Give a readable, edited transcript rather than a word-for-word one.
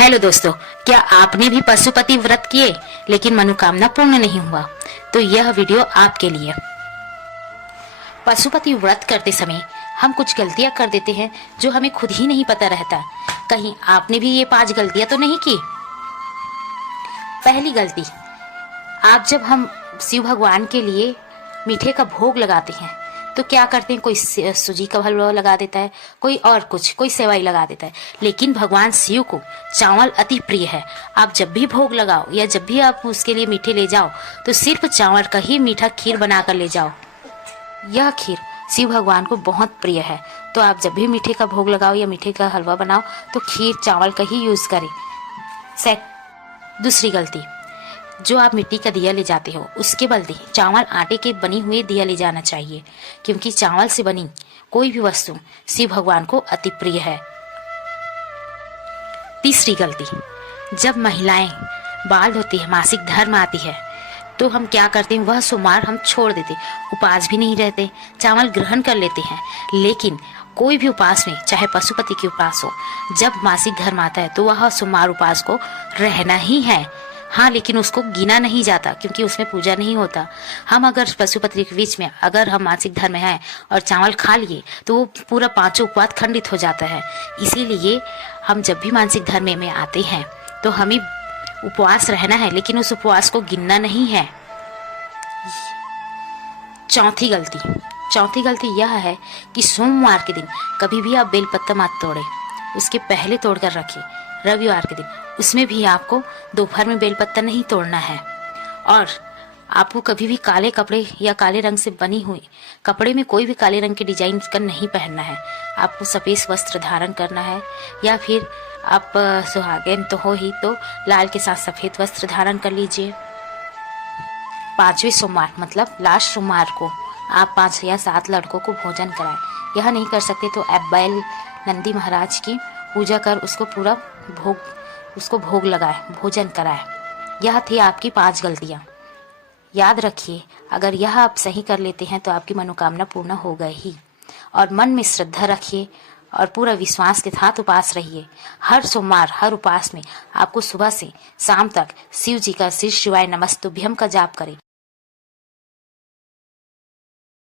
Hello दोस्तों, क्या आपने भी पशुपति व्रत किए लेकिन मनोकामना पूर्ण नहीं हुआ? तो यह वीडियो आपके लिए। पशुपति व्रत करते समय हम कुछ गलतियां कर देते हैं जो हमें खुद ही नहीं पता रहता। कहीं आपने भी ये 5 गलतियां तो नहीं की? पहली गलती, आप जब हम शिव भगवान के लिए मीठे का भोग लगाते हैं तो क्या करते हैं, कोई सूजी का हलवा लगा देता है, कोई और कुछ, कोई सेवई लगा देता है। लेकिन भगवान शिव को चावल अति प्रिय है। आप जब भी भोग लगाओ या जब भी आप उसके लिए मीठे ले जाओ तो सिर्फ चावल का ही मीठा खीर बनाकर ले जाओ। यह खीर शिव भगवान को बहुत प्रिय है। तो आप जब भी मीठे का भोग लगाओ या मीठे का हलवा बनाओ तो खीर चावल का ही यूज करें। दूसरी गलती, जो आप मिट्टी का दिया ले जाते हो उसके बदले चावल आटे के बनी हुए दिया ले जाना चाहिए, क्योंकि चावल से बनी कोई भी वस्तु शिव भगवान को अति प्रिय है। तीसरी गलती, जब महिलाएं बाल होती है, मासिक धर्म आती है, तो हम क्या करते हैं, वह सोमवार हम छोड़ देते, उपवास भी नहीं रहते, चावल ग्रहण कर लेते हैं। लेकिन कोई भी उपवास में, चाहे पशुपति की उपवास हो, जब मासिक धर्म आता है तो वह सोमवार उपवास को रहना ही है। हाँ, लेकिन उसको गिना नहीं जाता क्योंकि उसमें पूजा नहीं होता। हम अगर पशुपति के बीच में अगर हम मासिक धर्म में हैं और चावल खा लिए तो वो पूरा 5 उपवास खंडित हो जाता है। इसीलिए हम जब भी मासिक धर्म में आते हैं तो हमें उपवास रहना है, लेकिन उस उपवास को गिनना नहीं है। चौथी गलती यह है कि सोमवार के दिन कभी भी आप बेलपत्ता मत तोड़े, उसके पहले तोड़कर रखिए। रविवार के दिन उसमें भी आपको दोपहर में बेलपत्ता नहीं तोड़ना है। और आपको कभी भी काले कपड़े या काले रंग से बनी हुई कपड़े में कोई भी काले रंग के डिजाइन का नहीं पहनना है। आपको सफेद वस्त्र धारण करना है, या फिर आप सुहागिन तो हो ही तो लाल के साथ सफेद वस्त्र धारण कर लीजिए। 5वें सोमवार मतलब लास्ट सोमवार को आप 5 या 7 लड़कों को भोजन कराएं। यह नहीं कर सकते तो आप बैल नंदी महाराज की पूजा कर उसको पूरा भोग लगाए, भोजन कराए। यह थी आपकी 5 गलतियां। याद रखिए, अगर यह आप सही कर लेते हैं तो आपकी मनोकामना पूर्ण हो गई ही। और मन में श्रद्धा रखिए और पूरा विश्वास के साथ उपवास रहिए। हर सोमवार, हर उपवास में आपको सुबह से शाम तक शिव जी का श्री शिवाय नमस्तुभ्यम का जाप करें।